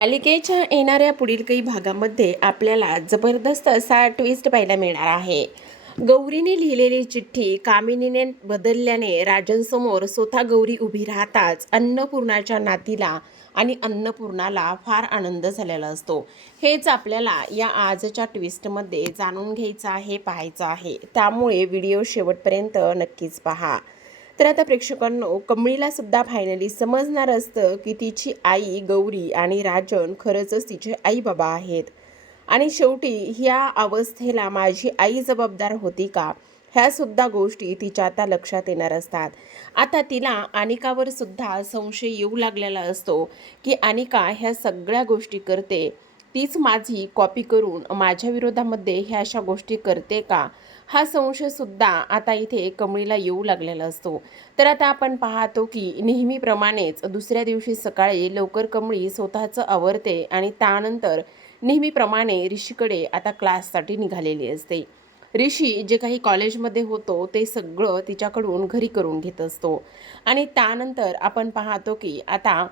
मालिकेच्या येणाऱ्या पुढील काही भागामध्ये आपल्याला जबरदस्त असा ट्विस्ट पाहायला मिळणार आहे. गौरीने लिहिलेली चिठ्ठी कामिनीने बदलल्याने राजनसमोर स्वतः गौरी उभी राहताच अन्नपूर्णाच्या नातीला आणि अन्नपूर्णाला फार आनंद झालेला असतो. हेच आपल्याला या आजच्या ट्विस्टमध्ये जाणून घ्यायचं आहे, पाहायचं आहे. त्यामुळे व्हिडिओ शेवटपर्यंत नक्कीच पहा. तर आता प्रेक्षकांनो, कमळीला सुद्धा फायनली समजणार असतं की तिची आई गौरी आणि राजन खरंच तिचे आई बाबा आहेत. आणि शेवटी ह्या अवस्थेला माझी आई जबाबदार होती का, ह्या सुद्धा गोष्टी तिच्या आता लक्षात येणार असतात. आता तिला अनिकावर सुद्धा संशय येऊ लागलेला असतो की अनिका ह्या सगळ्या गोष्टी करते, तीच माझी कॉपी करून माझ्या विरोधामध्ये ह्या अशा गोष्टी करते का, हा संशयसुद्धा आता इथे कमळीला येऊ लागलेला असतो. तर आता आपण पाहतो की नेहमीप्रमाणेच दुसऱ्या दिवशी सकाळी लवकर कमळी स्वतःचं आवरते आणि त्यानंतर नेहमीप्रमाणे ऋषीकडे आता क्लाससाठी निघालेली असते. ऋषी जे काही कॉलेजमध्ये होतो ते सगळं तिच्याकडून घरी करून घेत असतो. आणि त्यानंतर आपण पाहतो की आता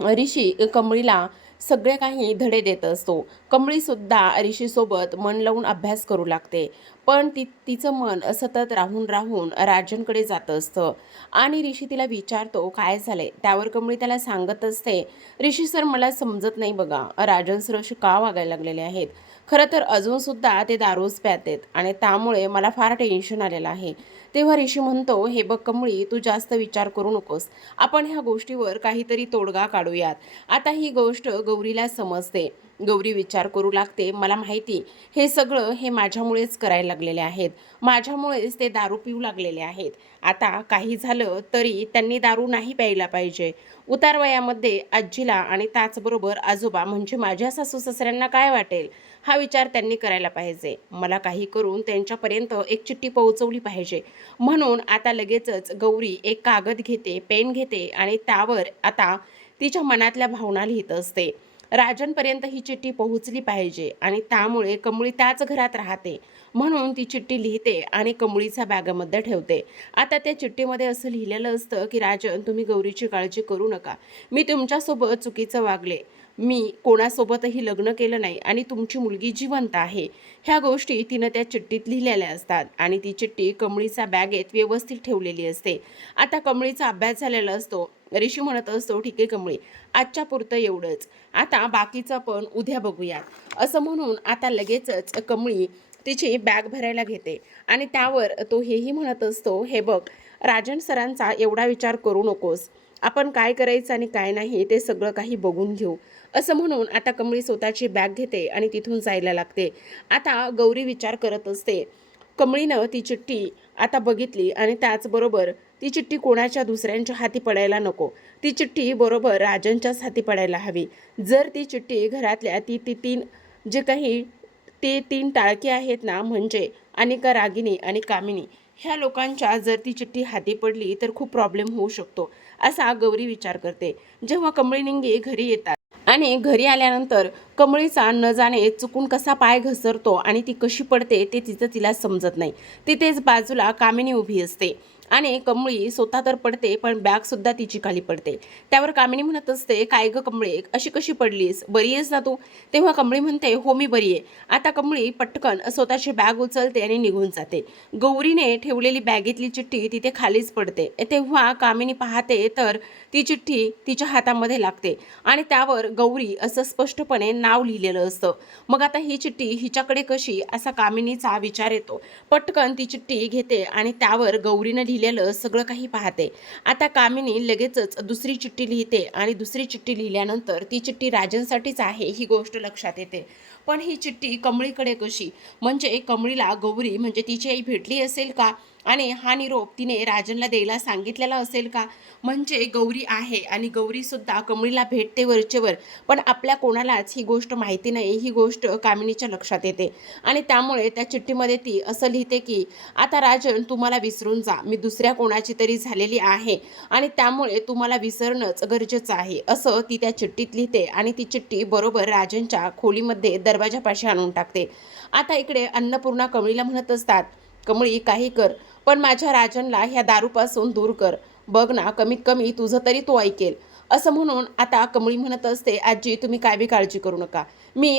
ऋषी कमळीला सगळे काही धडे देत असतो. कमळीसुद्धा ऋषीसोबत मन लावून अभ्यास करू लागते, पण तिचं मन सतत राहून राहून राजनकडे जात असतं. आणि ऋषी तिला विचारतो काय झालंय, त्यावर कमळी त्याला सांगत असते, ऋषी सर मला समजत नाही बघा, राजन सर असे का वागायला लागलेले आहेत. खरं तर अजूनसुद्धा ते दारूच प्यातेत आणि त्यामुळे मला फार टेन्शन आलेलं आहे. तेव्हा ऋषी म्हणतो, हे बघ कमळी, तू जास्त विचार करू नकोस, आपण ह्या गोष्टीवर काहीतरी तोडगा काढूयात. आता ही गोष्ट गौरीला समजते. गौरी विचार करू लागते, मला माहिती हे सगळं हे माझ्यामुळेच करायला लागलेले आहेत, माझ्यामुळेच ते दारू पिऊ लागलेले आहेत. आता काही झालं तरी त्यांनी दारू नाही प्यायला पाहिजे. उतार वयामध्ये आजीला आणि त्याचबरोबर आजोबा म्हणजे माझ्या सासू सासऱ्यांना काय वाटेल, हा विचार त्यांनी करायला पाहिजे. मला काही करून त्यांच्यापर्यंत एक चिठ्ठी पोहोचवली पाहिजे. म्हणून आता लगेचच गौरी एक कागद घेते, पेन घेते आणि त्यावर आता तिच्या मनातल्या भावना लिहित असते. राजनपर्यंत ही चिठ्ठी पोहोचली पाहिजे आणि त्यामुळे कमळी त्याच घरात राहते, म्हणून ती चिठ्ठी लिहिते आणि कमळीच्या बॅगमध्ये ठेवते. आता त्या चिठ्ठीमध्ये असं लिहिलेलं असतं की राजन, तुम्ही गौरीची काळजी करू नका, मी तुमच्यासोबत चुकीचं वागले, मी कोणासोबतही लग्न केलं नाही आणि तुमची मुलगी जिवंत आहे. ह्या गोष्टी तिनं त्या चिठ्ठीत लिहिलेल्या असतात आणि ती चिठ्ठी कमळीच्या बॅगेत व्यवस्थित ठेवलेली असते. आता कमळीचा अभ्यास झालेला असतो. ऋषी म्हणत असतो, ठीक आहे कमळी, आजच्या पुरतं एवढंच, आता बाकीचं पण उद्या बघूयात. असं म्हणून आता लगेचच कमळी तिची बॅग भरायला घेते आणि त्यावर तो हेही म्हणत असतो, हे बघ राजन सरांचा एवढा विचार करू नकोस, आपण काय करायचं आणि काय नाही ते सगळं काही बघून घेऊ. असं म्हणून आता कमळी स्वतःची बॅग घेते आणि तिथून जायला लागते. आता गौरी विचार करत असते, कमळीनं ती चिठ्ठी आता बघितली आणि त्याचबरोबर ती चिठ्ठी कोणाच्या दुसऱ्यांच्या हाती पडायला नको, ती चिठ्ठी बरोबर राजनच्याच हाती पडायला हवी. जर ती चिठ्ठी घरातल्या ती ती तीन जे काही ते तीन टाळकी आहेत ना, म्हणजे अनिका, रागिनी आणि कामिनी, ह्या लोकांच्या जर ती चिठ्ठी हाती पडली तर खूप प्रॉब्लेम होऊ शकतो, असा गौरी विचार करते. जेव्हा कमळी निंगे घरी येतात आणि घरी आल्यानंतर कमळीचा न जाणे चुकून कसा पाय घसरतो आणि ती कशी पडते ते तिला समजत नाही. तिथेच बाजूला कामिनी उभी असते आणि कमळी स्वतः तर पडते पण बॅगसुद्धा तिची खाली पडते. त्यावर कामिनी म्हणत असते, काय गं कमळे, अशी कशी पडलीस, बरी आहेस ना तू? तेव्हा कमळी म्हणते, हो मी बरी आहे. आता कमळी पटकन स्वतःची बॅग उचलते आणि निघून जाते. गौरीने ठेवलेली बॅगेतली चिठ्ठी तिथे खालीच पडते. तेव्हा कामिनी पाहते तर ती चिठ्ठी तिच्या हातामध्ये लागते आणि त्यावर गौरी असं स्पष्टपणे नाव लिहिलेलं असतं. मग आता ही चिठ्ठी हिच्याकडे कशी, असा कामिनीचा विचार येतो. पटकन ती चिठ्ठी घेते आणि त्यावर गौरीनं लिहिलेलं सगळं काही पाहते. आता कामिनी लगेचच दुसरी चिठ्ठी लिहिते आणि दुसरी चिठ्ठी लिहिल्यानंतर ती चिठ्ठी राजनसाठीच आहे ही गोष्ट लक्षात येते. पण ही चिठ्ठी कमळीकडे कशी, म्हणजे कमळीला गौरी म्हणजे तिची आई भेटली असेल का आणि हा निरोप तिने राजनला द्यायला सांगितलेला असेल का, म्हणजे गौरी आहे आणि गौरीसुद्धा कमळीला भेटते वरचेवर, पण आपल्या कोणालाच ही गोष्ट माहिती नाही, ही गोष्ट कामिनीच्या लक्षात येते. आणि त्यामुळे त्या चिठ्ठीमध्ये ती असं लिहिते की आता राजन तुम्हाला विसरून जा, मी दुसऱ्या कोणाची तरी झालेली आहे आणि त्यामुळे तुम्हाला विसरणंच गरजेचं आहे, असं ती त्या चिठ्ठीत लिहिते आणि ती चिठ्ठी बरोबर राजनच्या खोलीमध्ये दरवाजापाशी आणून टाकते. आता इकडे अन्नपूर्णा कमळीला म्हणत असतात, कमळी काही कर पण माझ्या राजनला ह्या दारूपासून दूर कर, बघ ना कमीत कमी तुझं तरी तो ऐकेल. असं म्हणून आता कमळी म्हणत असते, आजी तुम्ही काय बी काळजी करू नका, मी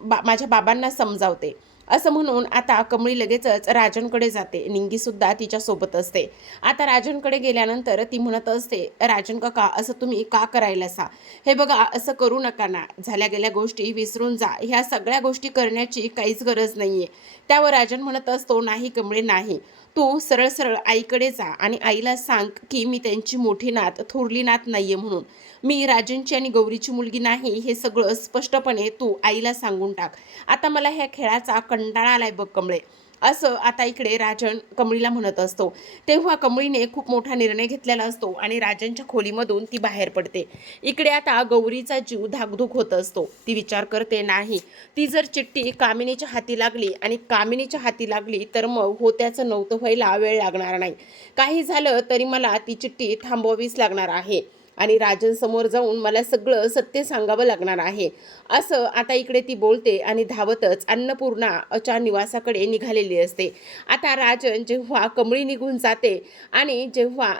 माझ्या बाबांना समजावते. असं म्हणून आता कमळी लगेचच राजनकडे जाते. निंगीसुद्धा तिच्यासोबत असते. आता राजनकडे गेल्यानंतर ती म्हणत असते, राजन काका असं तुम्ही का करायला सा, हे बघा असं करू नका ना, झाल्या गेल्या गोष्टी विसरून जा, ह्या सगळ्या गोष्टी करण्याची काहीच गरज नाहीये. त्यावर राजन म्हणत असतो, नाही कमळे नाही, तू सरळ सरळ आईकडे जा आणि आईला सांग की मी त्यांची मोठी नात थोरली नात नाहीये म्हणून, मी राजनची आणि गौरीची मुलगी नाही, हे सगळं स्पष्टपणे तू आईला सांगून टाक. आता मला ह्या खेळाचा कंटाळा आलाय बघ कमळे, असं आता इकडे राजन कमळीला म्हणत असतो. तेव्हा कमळीने खूप मोठा निर्णय घेतलेला असतो आणि राजनच्या खोलीमधून ती बाहेर पडते. इकडे आता गौरीचा जीव धाकधूक होत असतो. ती विचार करते, नाही, ती जर चिठ्ठी कामिनीच्या हाती लागली आणि कामिनीच्या हाती लागली तर मग होत्याचं नव्हतं व्हायला वेळ लागणार नाही. काही झालं तरी मला ती चिठ्ठी थांबवावीच लागणार आहे आणि राजन समोर जाऊन मला सगळं सत्य सांगावं लागणार आहे. असं आता इकडे ती बोलते आणि धावतच अन्नपूर्णाच्या निवासाकडे निघालेली असते. आता राजन जेव्हा कमळी निघून जाते आणि जेव्हा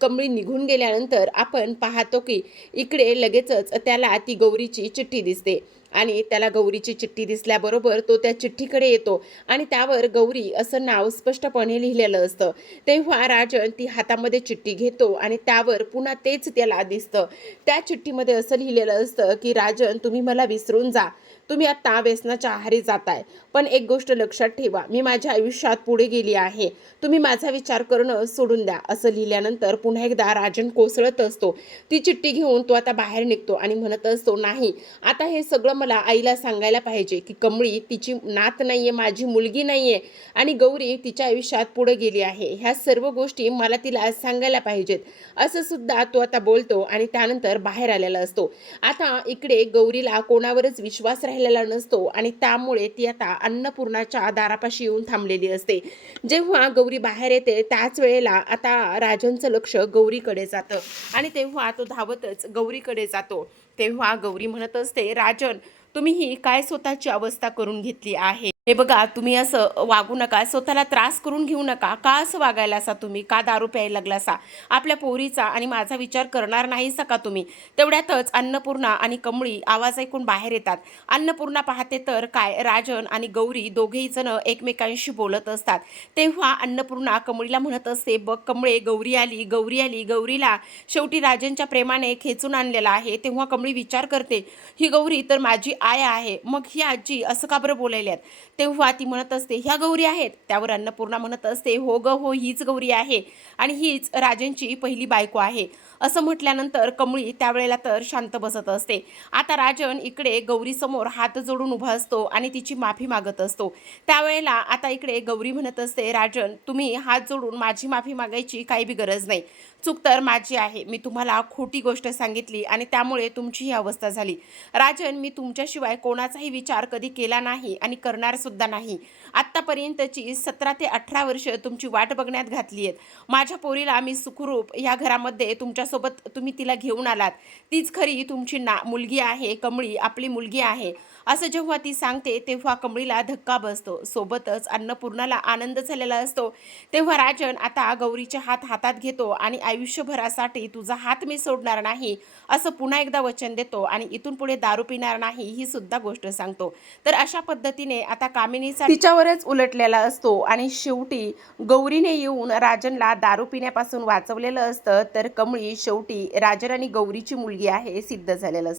कमळी निघून गेल्यानंतर आपण पाहतो की इकडे लगेचच त्याला ती गौरीची चिठ्ठी दिसते आणि त्याला गौरीची चिठ्ठी दिसल्याबरोबर तो त्या चिठ्ठीकडे येतो आणि त्यावर गौरी असं नाव स्पष्टपणे लिहिलेलं असतं. तेव्हा राजन ती हातामध्ये चिठ्ठी घेतो आणि त्यावर पुन्हा तेच त्याला दिसतं. त्या चिठ्ठीमध्ये असं लिहिलेलं असतं की राजन तुम्ही मला विसरून जा, तुम्ही आता व्यसनाच्या आहारी जाताय, पण एक गोष्ट लक्षात ठेवा, मी माझ्या आयुष्यात पुढे गेली आहे, तुम्ही माझा विचार करणं सोडून द्या. असं लिहिल्यानंतर पुन्हा एकदा राजन कोसळत असतो. ती चिठ्ठी घेऊन तो आता बाहेर निघतो आणि म्हणत असतो, नाही, आता हे सगळं मला आईला सांगायला पाहिजे की कमळी तिची नात नाहीये, माझी मुलगी नाहीये आणि गौरी तिच्या आयुष्यात पुढे गेली आहे. ह्या सर्व गोष्टी मला तिला सांगायला पाहिजेत. असं सुद्धा तो आता बोलतो आणि त्यानंतर बाहेर आलेला असतो. आता इकडे गौरीला कोणावरच विश्वास राहिलेला नसतो आणि त्यामुळे ती आता अन्नपूर्णाच्या दारापाशी येऊन थांबलेली असते. जेव्हा गौरी बाहेर येते त्याच वेळेला आता राजनचं लक्ष गौरीकडे जातं आणि तेव्हा तो धावतच गौरीकडे जातो. तेव्हा गौरी म्हणत असते, राजन तुम्ही ही काय स्वतःची अवस्था करून घेतली आहे, हे बघा, तुम्ही असं वागू नका, स्वतःला त्रास करून घेऊ नका. का असं वागायला असा तुम्ही, का दारू प्यायला लागला असा, आपल्या पोरीचा आणि माझा विचार करणार नाहीसा का तुम्ही. तेवढ्यातच अन्नपूर्णा आणि कमळी आवाज ऐकून बाहेर येतात. अन्नपूर्णा पाहते तर काय, राजन आणि गौरी दोघेही जण एकमेकांशी बोलत असतात. तेव्हा अन्नपूर्णा कमळीला म्हणत असते, बघ कमळे, गौरी आली, गौरी आली, गौरीला शेवटी राजनच्या प्रेमाने खेचून आणलेला आहे. तेव्हा कमळी विचार करते, ही गौरी तर माझी आय आहे, मग ही आजी असं का बरं बोलायल्यात. तेव्हा ती म्हणत असते, ह्या गौरी आहेत. त्यावर अन्नपूर्णा म्हणत असते, हो ग हो, हीच गौरी आहे आणि हीच राजनची पहिली बायको आहे. असं म्हटल्यानंतर कमळी त्यावेळेला तर शांत बसत असते. आता राजन इकडे गौरीसमोर हात जोडून उभा असतो आणि तिची माफी मागत असतो. त्यावेळेला आता इकडे गौरी म्हणत असते, राजन तुम्ही हात जोडून माझी माफी मागायची काही बी गरज नाही, चूक तर माझी आहे, मी तुम्हाला खोटी गोष्ट सांगितली आणि त्यामुळे तुमची ही अवस्था झाली. राजन मी तुमच्याशिवाय कोणाचाही विचार कधी केला नाही आणि करणार सुद्धा नाही. आत्तापर्यंतची 17 ते 18 वर्ष तुमची वाट बघण्यात घातली आहेत. माझ्या पोरीला मी सुखरूप ह्या घरामध्ये तुमच्यासोबत तुम्ही तिला घेऊन आलात, तीच खरी तुमची मुलगी आहे, कमळी आपली मुलगी आहे. असं जेव्हा ती सांगते तेव्हा कमळीला धक्का बसतो, सोबतच अन्नपूर्णाला आनंद झालेला असतो. तेव्हा राजन आता गौरीचे हात हातात घेतो आणि आयुष्यभरासाठी तुझा हात मी सोडणार नाही असं पुन्हा एकदा वचन देतो आणि इथून पुढे दारू पिणार नाही ही सुद्धा गोष्ट सांगतो. तर अशा पद्धतीने आता कामिनीचा तिच्यावरच उलटलेला असतो आणि शेवटी गौरीने येऊन राजनला दारू पिण्यापासून वाचवलेलं असतं. तर कमळी शेवटी राजन आणि गौरीची मुलगी आहे सिद्ध झालेलं असतं.